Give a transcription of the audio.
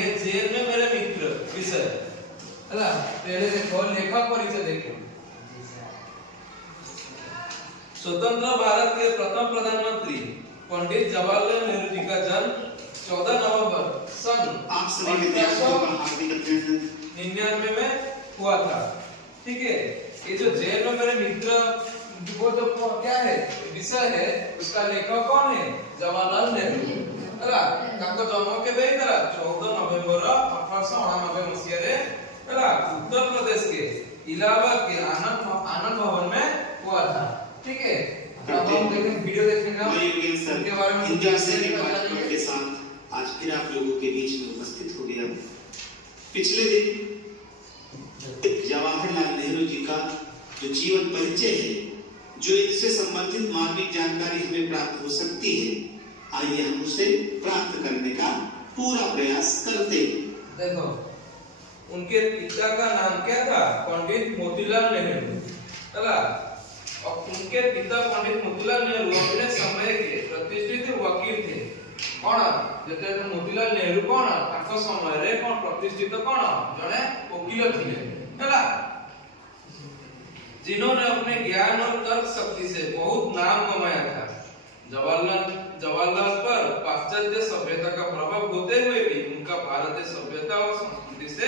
पढ़ेंगे जेल में मेरे मित्र विषय है ना। पहले देखो लेखक परिचय देखो। स्वतंत्र भारत के प्रथम प्रधानमंत्री पंडित जवाहरलाल नेहरू जी का जन्म 14 नवंबर सन आप सभी विद्यार्थियों का हार्दिक अभिनंदन 99 में हुआ था। ठीक है, ये जो जेल में मेरे मित्र वो जो क्या है विषय है उसका लेखक कौन है? जवाहरलाल नेहरू ହେଲା। ତାଙ୍କ ଜନ୍ମ କେବେ ହେଇଥିଲା? 14 ନଭେମ୍ବର 1899 ମସିହାରେ ହେଲା उत्तर प्रदेश के इलाहाबाद के आनंद भवन में हुआ था। ठीक है, अब हम देखें वीडियो देखेंगे उनके बारे में के साथ आज फिर आप लोगों के बीच में उपस्थित हो गया। पिछले दिन जवाहरलाल नेहरू जी का जो जीवन परिचय है, जो इससे संबंधित मार्मिक जानकारी हमें प्राप्त हो सकती है, आइए हम उसे प्राप्त करने का पूरा प्रयास करते हैं। देखो उनके पिता का नाम क्या था? पंडित मोतीलाल नेहरू है। और उनके पिता पंडित मोतीलाल नेहरू अपने समय के प्रतिष्ठित वकील थे। कौन जते मोतीलाल नेहरू कौन ताको समय रे कौन प्रतिष्ठित कौन जने वकील थे हैला, जिन्होंने अपने ज्ञान और तर्क शक्ति से बहुत नाम कमाया था। जवाहरलाल पर पाश्चात्य सभ्यता का प्रभाव होते हुए भी उनका भारतीय सभ्यता और संस्कृति से